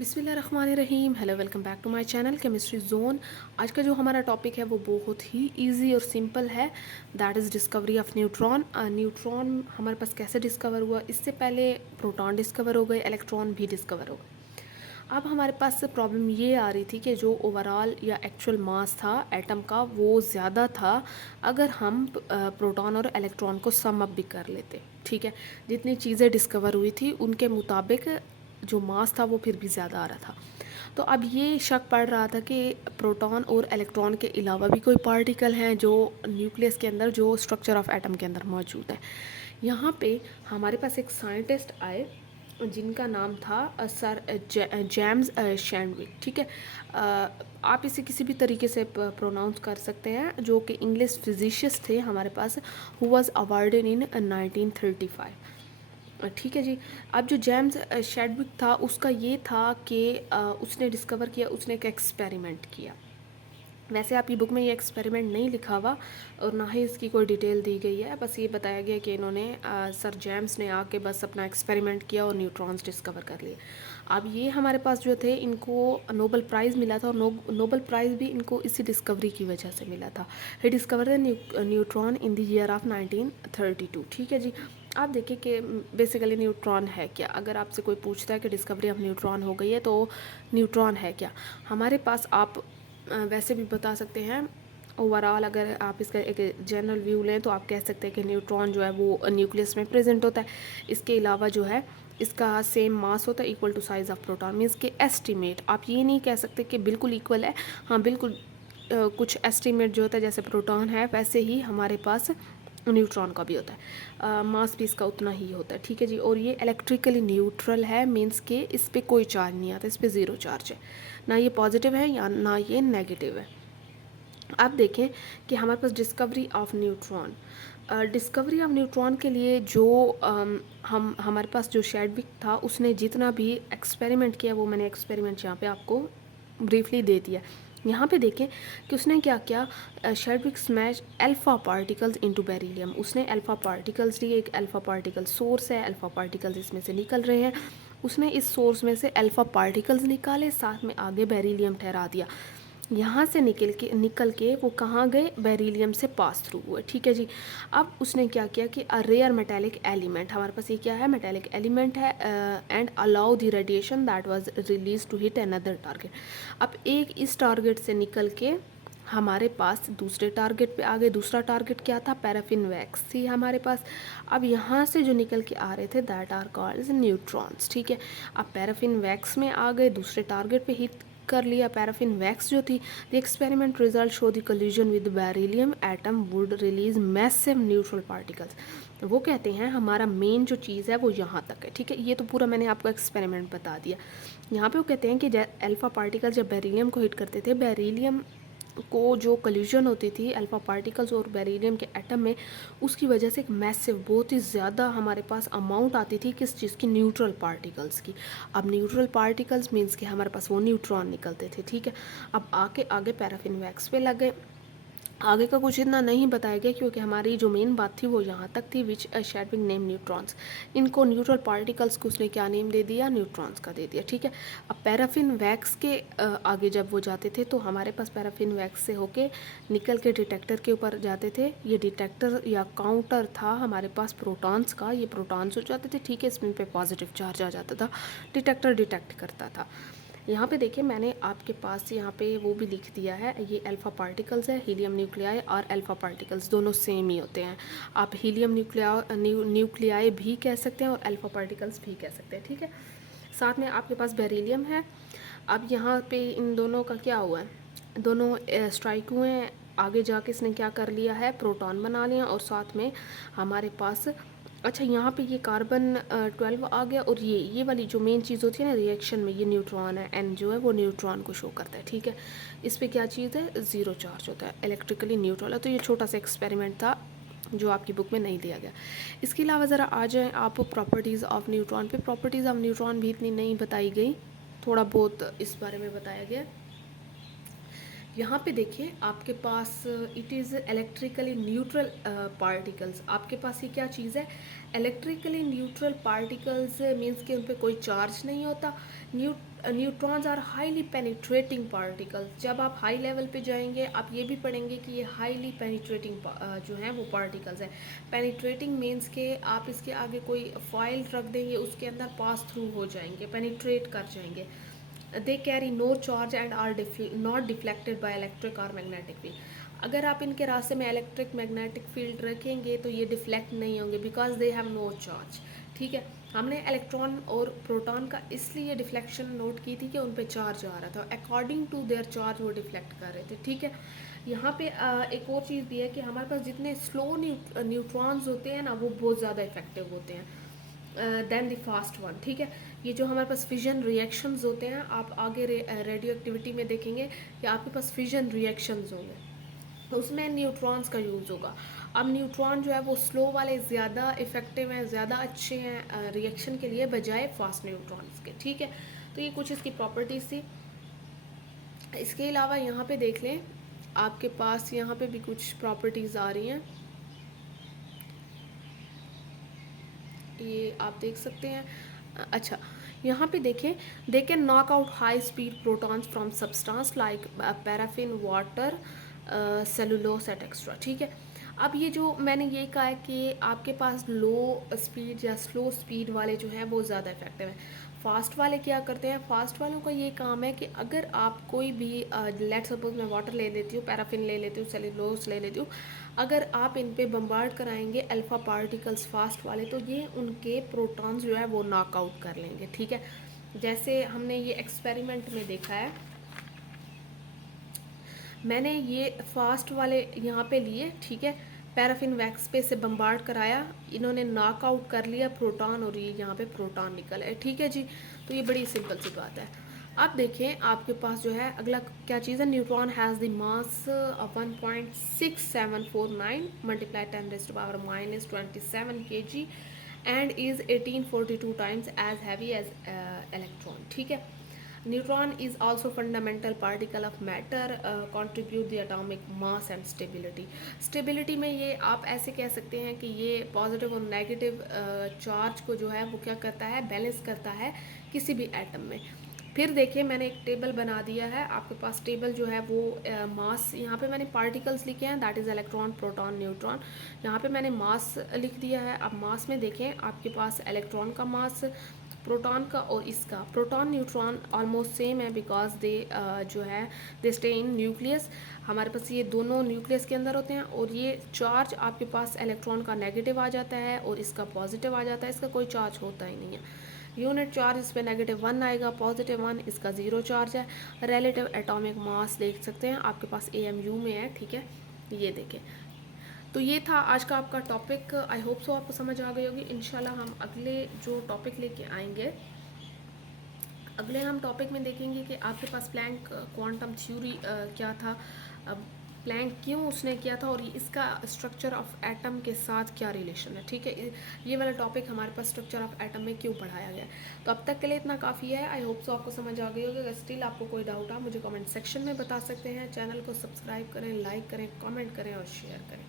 बिस्मिल्लाहिर्रहमानिर्रहीम। Hello, welcome back to my channel chemistry zone. आज का जो हमारा टॉपिक है वो बहुत ही इजी और सिंपल है। That is discovery of neutron. Neutron हमारे पास कैसे डिस्कवर हुआ, इससे पहले प्रोटॉन डिस्कवर हो गए, इलेक्ट्रॉन भी डिस्कवर हो गए। अब हमारे पास प्रॉब्लम ये आ रही थी कि जो ओवरऑल या एक्चुअल मास था एटम का वो ज़्यादा था अगर हम प्रोटॉन और इलेक्ट्रॉन को सम अप भी कर लेते। ठीक है, जितनी चीज़ें डिस्कवर हुई थी उनके मुताबिक जो मास था वो फिर भी ज़्यादा आ रहा था। तो अब ये शक पड़ रहा था कि प्रोटॉन और इलेक्ट्रॉन के अलावा भी कोई पार्टिकल हैं जो न्यूक्लियस के अंदर, जो स्ट्रक्चर ऑफ एटम के अंदर मौजूद है। यहाँ पे हमारे पास एक साइंटिस्ट आए जिनका नाम था सर जेम्स शैंडविक। ठीक है, आप इसे किसी भी तरीके से प्रोनाउंस कर सकते हैं, जो कि इंग्लिश फिजिशिस्ट थे हमारे पास, हु वाज अवार्डेड इन 1935। ठीक है जी। अब जो जेम्स शैडविक था उसका ये था कि उसने डिस्कवर किया, उसने एक एक्सपेरिमेंट किया। वैसे आपकी बुक में ये एक्सपेरिमेंट नहीं लिखा हुआ और ना ही इसकी कोई डिटेल दी गई है, बस ये बताया गया कि इन्होंने सर जेम्स ने आके बस अपना एक्सपेरिमेंट किया और न्यूट्रॉन्स डिस्कवर कर लिए। अब ये हमारे पास जो थे इनको नोबेल प्राइज़ मिला था, और नोबेल प्राइज़ भी इनको इसी डिस्कवरी की वजह से मिला था। He discover the neutron in the year of 1932। ठीक है जी। आप देखिए कि बेसिकली न्यूट्रॉन है क्या। अगर आपसे कोई पूछता है कि डिस्कवरी ऑफ न्यूट्रॉन हो गई है तो न्यूट्रॉन है क्या, हमारे पास आप वैसे भी बता सकते हैं। ओवरऑल अगर आप इसका एक जनरल व्यू लें तो आप कह सकते हैं कि न्यूट्रॉन जो है वो न्यूक्लियस में प्रेजेंट होता है। इसके अलावा जो है इसका सेम मास होता है, equal to size of proton. Means के एस्टिमेट आप ये नहीं कह सकते कि बिल्कुल इक्वल है। हाँ बिल्कुल, कुछ एस्टिमेट जो होता है, जैसे प्रोटॉन है वैसे ही हमारे पास न्यूट्रॉन का भी होता है। मास भी इसका उतना ही होता है। ठीक है जी। और ये इलेक्ट्रिकली न्यूट्रल है, मीन्स के इस पर कोई चार्ज नहीं आता, इस पर ज़ीरो चार्ज है। ना ये पॉजिटिव है या ना ये नेगेटिव है। अब देखें कि हमारे पास discovery of neutron, discovery of neutron के लिए जो हम हमारे पास जो शैडविक था उसने जितना भी एक्सपेरिमेंट किया वो मैंने एक्सपेरिमेंट यहाँ पे आपको ब्रीफली दे दिया। यहाँ पे देखें कि उसने क्या किया। Chadwick smash alpha particles into beryllium. उसने अल्फ़ा पार्टिकल्स लिए, एक अल्फ़ा पार्टिकल सोर्स है, अल्फ़ा पार्टिकल्स इसमें से निकल रहे हैं। उसने इस सोर्स में से अल्फ़ा पार्टिकल्स निकाले, साथ में आगे बेरिलियम ठहरा दिया। यहाँ से निकल के वो कहाँ गए, बेरिलियम से पास थ्रू हुए। ठीक है जी। अब उसने क्या किया कि अ रेयर मेटेलिक एलिमेंट, हमारे पास ये क्या है, मेटेलिक एलिमेंट है, and allow the radiation that was release to hit another target. अब एक इस टारगेट से निकल के हमारे पास दूसरे टारगेट पे आ गए। दूसरा टारगेट क्या था, पैराफिन वैक्स थी हमारे पास। अब यहाँ से जो निकल के आ रहे थे दैट आर कॉल्ड न्यूट्रॉन्स। ठीक है, अब पैराफिन वैक्स में आ गए, दूसरे टारगेट पे हिट कर लिया। पैराफिन वैक्स जो थी, the experiment result show the collision with beryllium atom would release massive neutral particles. वो कहते हैं हमारा मेन जो चीज़ है वो यहाँ तक है। ठीक है, ये तो पूरा मैंने आपको एक्सपेरिमेंट बता दिया। यहाँ पे वो कहते हैं कि अल्फ़ा पार्टिकल जब बेरिलियम को हिट करते थे, बेरिलियम को जो कोलिजन होती थी अल्फ़ा पार्टिकल्स और बेरिलियम के एटम में, उसकी वजह से एक मैसिव, बहुत ही ज़्यादा हमारे पास अमाउंट आती थी किस चीज़ की, न्यूट्रल पार्टिकल्स की। अब न्यूट्रल पार्टिकल्स मीन्स कि हमारे पास वो न्यूट्रॉन निकलते थे। ठीक है, अब आगे आगे पैराफिन वैक्स पे लग गए। आगे का कुछ इतना नहीं बताया गया क्योंकि हमारी जो मेन बात थी वो यहाँ तक थी, विच शैडविक नेम न्यूट्रॉन्स। इनको न्यूट्रल पार्टिकल्स को उसने क्या नेम दे दिया, न्यूट्रॉन्स का दे दिया। ठीक है, अब पैराफिन वैक्स के आगे जब वो जाते थे तो हमारे पास पैराफिन वैक्स से होके निकल के डिटेक्टर के ऊपर जाते थे। ये डिटेक्टर या काउंटर था हमारे पास प्रोटॉन्स का, ये प्रोटॉन्स हो जाते थे। ठीक है, इसमें पे पॉजिटिव चार्ज आ जाता था, डिटेक्टर डिटेक्ट करता था। यहाँ पे देखिए मैंने आपके पास यहाँ पे वो भी लिख दिया है, ये अल्फ़ा पार्टिकल्स है, हीलियम न्यूक्लियाई और अल्फ़ा पार्टिकल्स दोनों सेम ही होते हैं। आप हीलियम न्यूक्लियाई भी कह सकते हैं और अल्फ़ा पार्टिकल्स भी कह सकते हैं। ठीक है, साथ में आपके पास बेरिलियम है। अब यहाँ पे इन दोनों का क्या हुआ है, दोनों स्ट्राइक हुए हैं। आगे जाके इसने क्या कर लिया है, प्रोटॉन बना लिया, और साथ में हमारे पास, अच्छा यहाँ पे ये कार्बन 12 आ गया, और ये वाली जो मेन चीज़ होती है ना रिएक्शन में, ये न्यूट्रॉन है, एन जो है वो न्यूट्रॉन को शो करता है। ठीक है, इस पे क्या चीज़ है, ज़ीरो चार्ज होता है, इलेक्ट्रिकली न्यूट्रल है। तो ये छोटा सा एक्सपेरिमेंट था जो आपकी बुक में नहीं दिया गया। इसके अलावा ज़रा आ जाएँ आप प्रॉपर्टीज़ ऑफ न्यूट्रॉन पे। प्रॉपर्टीज़ ऑफ न्यूट्रॉन भी इतनी नहीं बताई गई, थोड़ा बहुत इस बारे में बताया गया। यहाँ पे देखिए आपके पास it is electrically neutral particles. आपके पास ये क्या चीज़ है, इलेक्ट्रिकली न्यूट्रल पार्टिकल्स, मीन्स कि उन पर कोई चार्ज नहीं होता। Neutrons are highly penetrating particles. जब आप हाई लेवल पे जाएंगे आप ये भी पढ़ेंगे कि ये हाईली पेनिट्रेटिंग जो हैं वो पार्टिकल्स हैं। पेनिट्रेटिंग मीन्स के आप इसके आगे कोई फॉइल रख देंगे उसके अंदर पास थ्रू हो जाएंगे, पेनिट्रेट कर जाएंगे। They carry no charge and are not deflected by electric और मैग्नेटिक फील्ड। अगर आप इनके रास्ते में इलेक्ट्रिक मैग्नेटिक फील्ड रखेंगे तो ये डिफ्लेक्ट नहीं होंगे because they have no charge. ठीक है, हमने इलेक्ट्रॉन और प्रोटॉन का इसलिए डिफ्लेक्शन नोट की थी कि उन पे चार्ज आ रहा था, अकॉर्डिंग टू देयर चार्ज वो डिफ्लेक्ट कर रहे थे। ठीक है, यहाँ पे एक और चीज़ भी है कि हमारे पास जितने स्लो न्यूट्रॉन्स होते हैं ना वो बहुत ज़्यादा इफेक्टिव होते हैं देन द फास्ट वन। ठीक है, ये जो हमारे पास फिजन रिएक्शंस होते हैं, आप आगे रेडियो एक्टिविटी में देखेंगे कि आपके पास फिजन रिएक्शंस होंगे, तो उसमें न्यूट्रॉन्स का यूज़ होगा। अब न्यूट्रॉन जो है वो स्लो वाले ज़्यादा इफ़ेक्टिव हैं, ज़्यादा अच्छे हैं रिएक्शन के लिए बजाय फास्ट न्यूट्रॉन्स के। ठीक है, तो ये कुछ इसकी प्रॉपर्टीज़ थी। इसके अलावा यहाँ पे देख लें, आपके पास यहाँ पे भी कुछ प्रॉपर्टीज़ आ रही हैं, ये आप देख सकते हैं। अच्छा, यहाँ पे देखें, they can knock out high speed protons from substance like paraffin, water, cellulose et cetera. ठीक है, अब ये जो मैंने ये कहा है कि आपके पास लो स्पीड या स्लो स्पीड वाले जो हैं वो ज़्यादा इफेक्टिव हैं। फास्ट वाले क्या करते हैं, फास्ट वालों का ये काम है कि अगर आप कोई भी लेट सपोज मैं वाटर ले लेती हूँ, पैराफिन ले लेती हूँ, सेलुलोस ले लेती हूँ, अगर आप इन पे बम्बार्ड कराएंगे अल्फ़ा पार्टिकल्स फास्ट वाले तो ये उनके प्रोटॉन्स जो है वो नॉकआउट कर लेंगे। ठीक है, जैसे हमने ये एक्सपेरिमेंट में देखा है, मैंने ये फास्ट वाले यहाँ पे लिए। ठीक है, पैराफिन वैक्स पे से बम्बार्ड कराया, इन्होंने नॉकआउट कर लिया प्रोटॉन और ये यहाँ पे प्रोटॉन निकल है। ठीक है जी, तो ये बड़ी सिंपल सी बात है। अब देखें आपके पास जो है अगला क्या चीज़ है, neutron has the mass 1.6749 multiply 10⁻⁻27 kg and is 1842 times as heavy as electron. ठीक है, neutron is also fundamental particle of matter, contribute the atomic mass and stability. Stability में ये आप ऐसे कह सकते हैं कि ये पॉजिटिव और नेगेटिव चार्ज को जो है वो क्या करता है, बैलेंस करता है किसी भी एटम में। फिर देखिए मैंने एक टेबल बना दिया है, आपके पास टेबल जो है वो मास, यहाँ पे मैंने पार्टिकल्स लिखे हैं, that is electron, proton, neutron. यहाँ पे मैंने मास लिख दिया है। अब मास में देखें आपके पास इलेक्ट्रॉन का मास, प्रोटॉन का और इसका, प्रोटॉन न्यूट्रॉन ऑलमोस्ट सेम है बिकॉज दे जो है दे स्टे इन न्यूक्लियस। हमारे पास ये दोनों न्यूक्लियस के अंदर होते हैं और ये चार्ज आपके पास इलेक्ट्रॉन का नेगेटिव आ जाता है और इसका पॉजिटिव आ जाता है, इसका कोई चार्ज होता ही नहीं है। यूनिट चार्ज इस पर -1 आएगा, +1, इसका 0 चार्ज है। रिलेटिव एटॉमिक मास देख सकते हैं आपके पास AMU में है। ठीक है, ये देखें, तो ये था आज का आपका टॉपिक। आई होप सो आपको समझ आ गई होगी। इंशाल्लाह हम अगले जो टॉपिक लेके आएंगे, अगले हम टॉपिक में देखेंगे कि आपके पास प्लैंक क्वांटम थ्योरी क्या था, प्लैंक क्यों उसने किया था और इसका स्ट्रक्चर ऑफ एटम के साथ क्या रिलेशन है। ठीक है, ये वाला टॉपिक हमारे पास स्ट्रक्चर ऑफ एटम में क्यों पढ़ाया गया है। तो अब तक के लिए इतना काफ़ी है। आई होप सो आपको समझ आ गई होगी। अगर स्टिल आपको कोई डाउट है मुझे कमेंट सेक्शन में बता सकते हैं। चैनल को सब्सक्राइब करें, लाइक करें, कमेंट करें और शेयर करें।